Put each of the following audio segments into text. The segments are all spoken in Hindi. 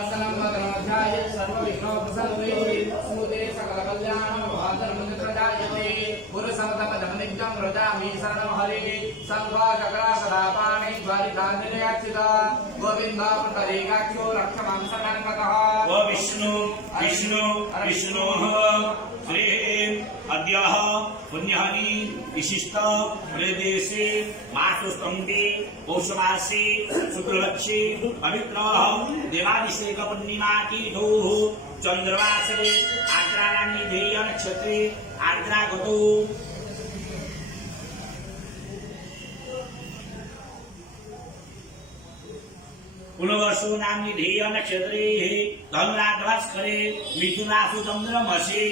वसनं वदनोध्याय सर्वविघ्नोपशान्तये स्मृते सकलकल्याणं भाधर्मनिप्रदायते पुरुषमतमदमनित्यं व्रजामि शरणं हरे शङ्खचक्राकदापाणि ज्वालिकान्निलयाक्षिता गोविन्दापुण्डरीकाक्षो रक्षमां शरणङ्गतः वो विष्णु विष्णु विष्णोः श्री अद्यः पुण्यहानि विशिष्ट प्रदेशे मासुस्तम्भे पौषमासे शुक्लपक्षे पवित्रः देवाभिषेक पूर्णिमा तिथोः चन्द्रवासरे आर्द्रानिधेय नक्षत्रे आर्द्रागतो पुनर्वसु नाम्नि ध्येय नक्षत्रे धनुराध्वास्करे मिथुनासु चन्द्रमसि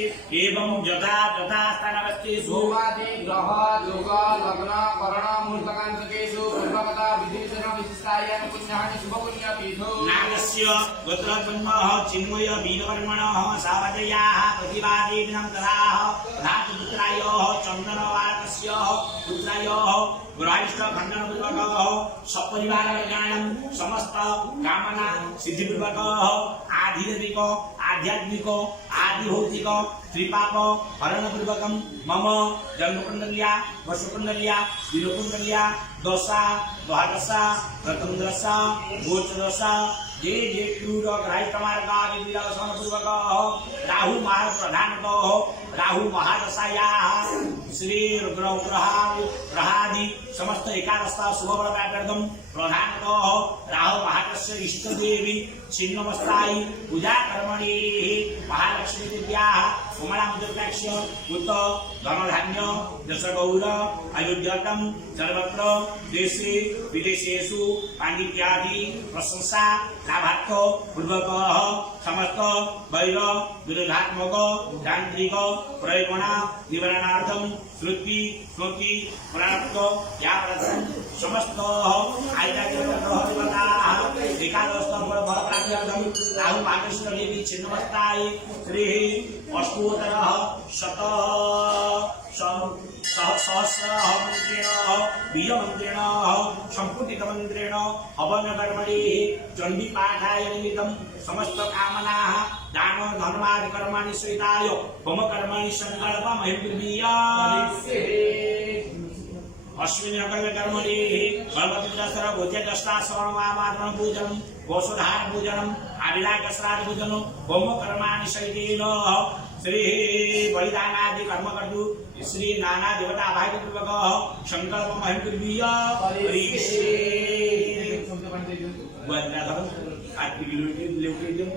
एवं यथा यथा स्थानवस्थेषु सोमादि ग्रह योग लग्न करण मूर्तकांशकेषु पूर्वकथा विधिविधान विशिष्टायां पुण्यानि शुभपुण्यपीठो नागस्य गोत्रजन्मः चिन्मय वीरवर्मणः सावजयाः प्रतिवादेविनं तदाः धातुपुत्रायोः चन्दनवारकस्य पुत्रायोः गृहाष्ट खण्डनपूर्वकः सपरिवारकल्याणं समस्त कामना सिद्धिपूर्वकः आधिदैविक आध्यात्मिक आदिभौतिक त्रिपाप हरणपूर्वकं मम जन्मकुण्डल्या वर्षकुण्डल्या दिनकुण्डल्या दशा द्वादशा प्रथमदशा गोचरदशा जे जे क्रूर ग्राहिकमार्गादिविलासनपूर्वकः राहु मार्ग प्रधानतः राहु महादशायाः श्री रुद्रग्रहादि समस्त एकादशा शुभफलप्राप्त्यर्थं प्रधानतः राहु महादस्य इष्टदेवी छिन्नमस्तायि पूजा कर्मणि महालक्ष्मी देव्याः कमलामुद्राक्ष उत धनधान्य दशगौर अयोध्यतम सर्वत्र देशे विदेशेषु पाण्डित्यादि प्रशंसा लाभार्थ पूर्वकः समस्त वैर विरोधात्मक तांत्रिक प्रयोगणा निवारणार्थं श्रुति स्मृति प्राप्त यावत् समस्त आयताग्रह एकादश फलप्राप्त्यर्थं राहु महाकृष्णदेवी छिन्नमस्ताय श्री अष्टोत्तरः शत सहस्रः मन्त्रेण बीजमन्त्रेण सम्पुटितमन्त्रेण हवनकर्मणि चण्डीपाठाय निमित्तं समस्त कामनाः दान धर्मादि कर्माणि सहिताय होम कर्माणि सङ्कल्पमहिर्वीय अस्मिन् कर्मणि गणपतिपुरस्सर भोज्यदष्टाश्रवणमात्मनं पूजनं वसुधार पूजनम् आविलाकस्राद पूजनं होम कर्माणि सहितेन श्री बलिदानादि कर्म कर्तु श्री नाना देवता आवाहन पूर्वकः सङ्कल्पमहिर्वीय वज्रधरं आत्मिक लेवटेजं